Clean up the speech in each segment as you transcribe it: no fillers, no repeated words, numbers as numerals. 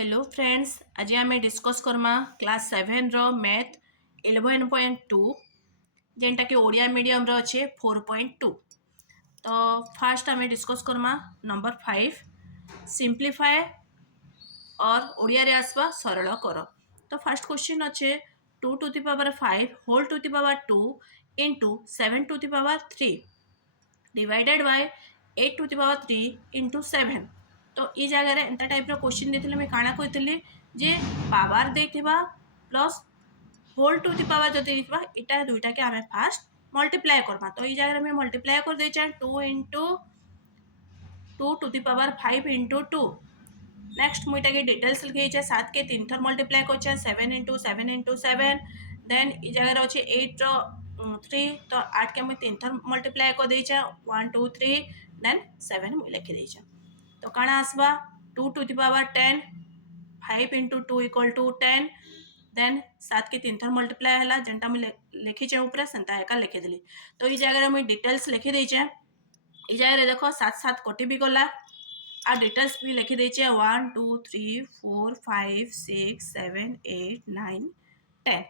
Hello friends, आज आम discuss Karma class 7 रो math 11.2 जेनटा कि ओडिया मीडियम रो अच्छे 4.2। तो फास्ट आम डिस्कस करमा नंबर 5 सिंप्लीफाए और ओडिया रे आसवा सरल कर। तो फास्ट क्वेश्चन अच्छे 2 to the power 5 whole to the power 2 into 7 to the power 3 divided by 8 to the power 3 into 7। तो ये जगह एंता टाइप क्वेश्चन देते मुझे काଣା कहती जे पावर देथिबा plus whole to the power जदि देथिबा इटा दुईटा के आमे फास्ट मल्टीप्लाई करबा। तो ये जगह में मल्टीप्लाई कर देछे 2 into 2 to the power 5 into 2। Next मुझे के डिटेल्स लिखे 7 के 3 थर मल्टीप्लाई कर 7 इंटू 7 इंटू 7। देन ये जगह अच्छे 8 3 तो 8 के मुझे 3 थर मल्टीप्लाई कर 1 2 3 देन 7 मुझे लिखी देछे। तो काଣା आसवा 2 to the power 10 5 into 2 equal to 10। Then 7 के 3 थर मल्टीप्लाई है जेनटा मुझे लिखीचे ऊपर सेंता एका लिखिदेली। तो ये जगह मुझे डिटेल्स लिखिदेचे ये जगह देखो 7 7 कटि भी गला आ डिटेल्स भी लिखिदेचे 1 2 3 4 5 6 7 8 9 10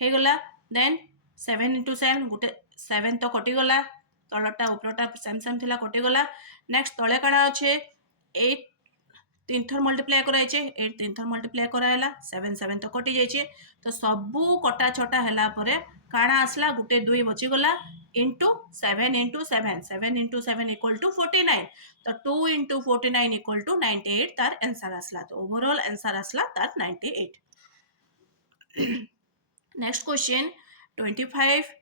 हे गला। देन 7 इंटू 7 गोटे 7 तो कटिगला तलटा उपरटा सेम सेम थिला कटिगला। नेक्स्ट तले काଣା अच्छे 8 3 थर मल्टीप्लाई कराइए 8 3 थर मल्टीप्लाई कराला 7 7 तो कटि जाइए। तो सबू कटा छटा है काଣା आसला गोटे 2 बचीगला into 7 into 7 7 into 7 equal to 49। तो 2 इंटू 49 इक्वल टू 98 तार आंसर आसला। तो ओवरऑल आंसर आसला तार 98। Next question 25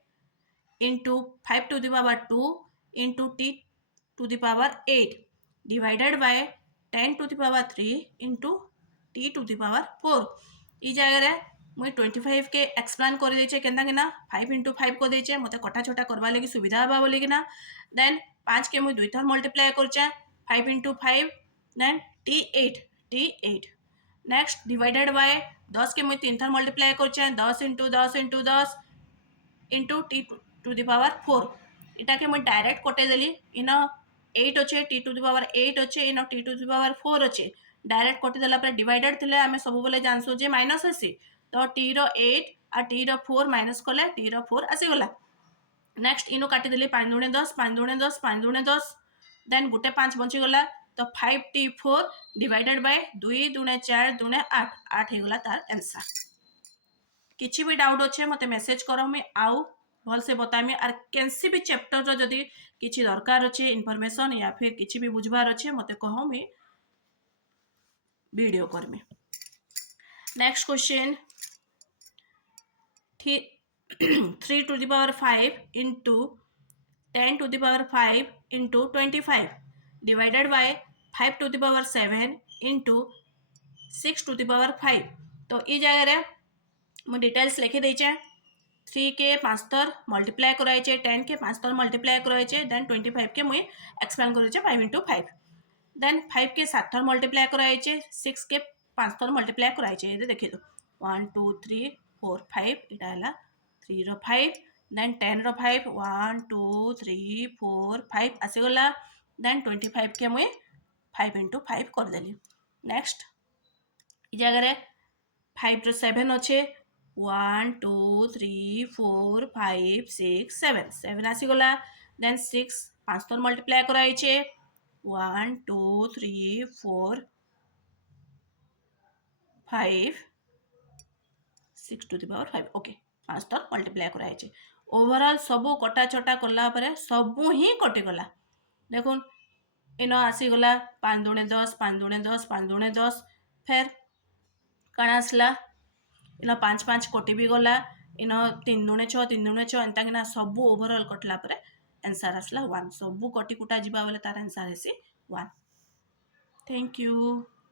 into 5 to the power 2 into t to the power 8 divided by 10 to the power 3 into t to the power 4। ये जगह मुझे 25 के एक्सप्लेन कर देचे केंदा किना 5 इंटू 5 को देचे मत कटा छोटा करवा लगी सुविधा हवा बोली किना। देन 5 के मुझे 2 थर मल्टीप्लाई कर 5 into 5 then t8 next divided by 10 के मुझे 3 थर मल्टीप्लाई कर 10 into 10 into 10 into t to the power 4। इटा के मुझे डायरेक्ट कटेदेली इन 8 अच्छे t टू द पावर 8 अच्छे इन t टू द पावर 4 अच्छे डायरेक्ट कटिदेला डिवाइडेड थे आम सब बेले जानसु जे माइनस आसी। तो टी रो 8 आ टी रो 4 माइनस कले टी रो 4 आसीगला। नेक्स्ट इनु काटिदेली 5 दुणे 10 5 दुणे 10 5 दुणे 10 देन गोटे 5 बचीगला। तो 5t4 डिवाइडेड बाय 2 दुणे 4 दुणे 8 8 होगला तार आंसर। किसी भी डाउट अच्छे मत मेसेज करो मुझे आउ भल से बतामी आर कैंसी भी चैप्टर जदि किसी दरकार अच्छे इनफॉरमेशन या फिर किसी भी बुझबार अच्छे मत कह मुझे वीडियो करमी। Next question 3 to the power 5 into 10 to the power 5 into 25 divided by 5 to the power 7 into 6 to the power 5। तो ये जगह मुझे डिटेल्स लिखी देचे 3 के 5 थर मल्टीप्लाई कराइए 10 के 5 थर मल्टीप्लाई कराइए देन 25 के मुझे एक्सप्लेन कर 5 इंटू 5 देन 5 के 7 थर मल्टीप्लाई कराइए 6 के 5 थर मल्टीप्लाई कराइए देखिए 1 2 3 4 5 इटा 3 रो 5 देन 10 रो 5 1 2 3 4 5 आसीगला। देन 25 के मुझे 5 इंटू 5 करदेली। नेक्स्ट जगह 5 रो 7 अच्छे 1 2 3 4 5 6 7 7 आसीगला। देन 6 5 थर मल्टीप्लाई कराइए 1 2 3 4 5 6 टू द पावर 5 ओके 5 थर मल्टीप्लाई कराइए। ओवरऑल सबू कटा छटा कला सबू ही कटिगला। देखो इन आसीगला 5 दुणे 10 5 दुणे 10 5 दुणे 10 फिर काଣା आसला इन 5 5 कटि भी गला इन 3 दुणे 6 3 दुणे 6 एंता किना सबू ओवरऑल कटला आंसर आसला 1 सबू कटि कुटा जीवा बेले तार आंसर हेसी 1। Thank you.